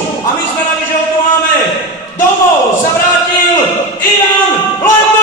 a my sme radi, že ho tu máme. Domov sa vrátil Ivan Lendl!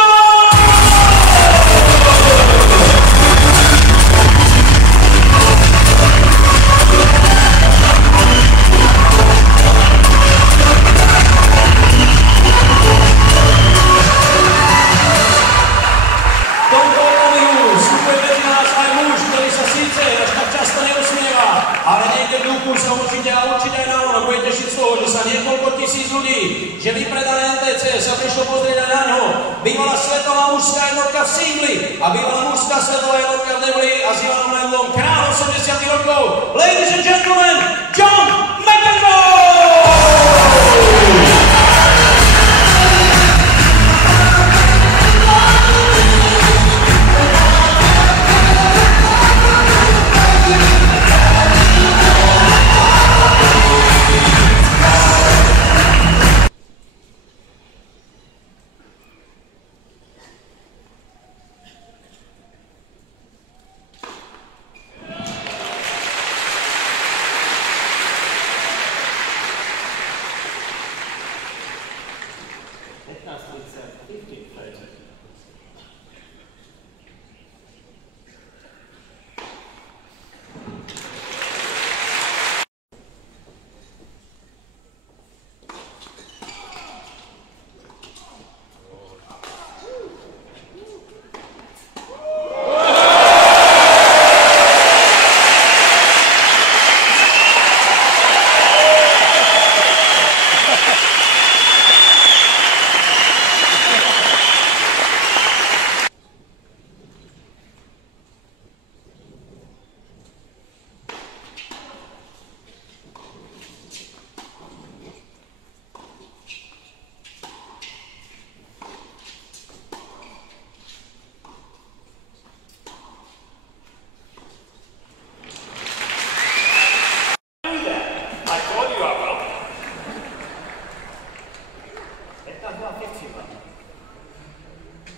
Ale niekde v duchu sa určite a určite aj na ono bude tešiť z toho, že sa niekoľko tisíc ľudí, že vypredané NTC sa prišlo pozrieť aj na ňo. Bývalá svetová mužská jednotka v singli a bývalá mužská svetová jednotka v debli a s Ivanom Lendlom kráľ 80 rokov. Ladies and gentlemen, John McEnroe!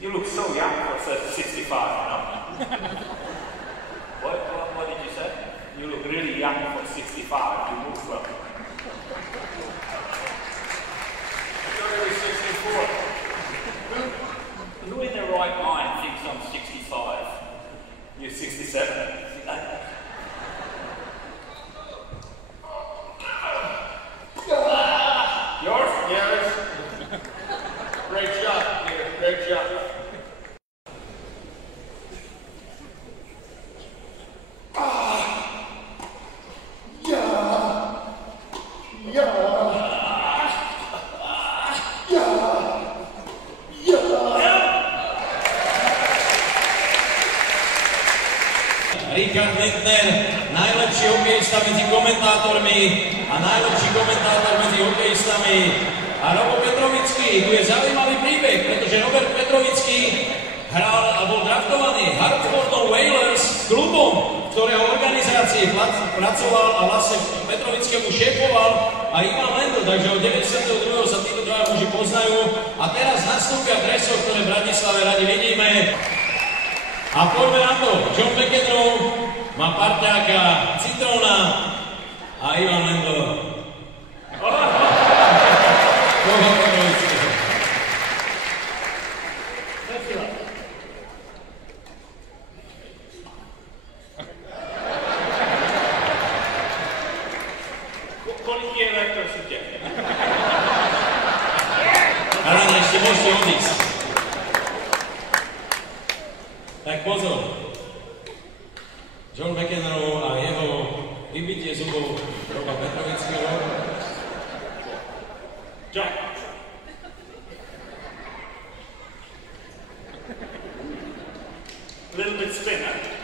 You look so young for 65, you know? What did you say? You look really young for 65. You move well. You're only 64. Who in their right mind thinks I'm 65? You're 67. Yours? Great job, Peter. Great job. Richard Lindner, najlepší hokejista medzi komentátormi a najlepší komentátor medzi hokejistami. A Robo Petrovický, tu je zaujímavý príbeh, pretože Robert Petrovický hral a bol draftovaný Hartfordom Whalers klubom, ktorého organizácii pracoval a vlastne Petrovickému šéfoval a Ivan Lendl, takže od 92. sa títo dva muži poznajú a teraz nastúpia v dresoch, ktoré v Bratislave radi vidíme. A poďme na to, John McEnroe má parťáka Citróna a Ivan Lendl. Kolik je elektrosítě? Ale ešte môžete odísť. Tak pozor. John McEnroe a jeho vybitie zubov Roba Petrovického. John. A little bit spin, huh?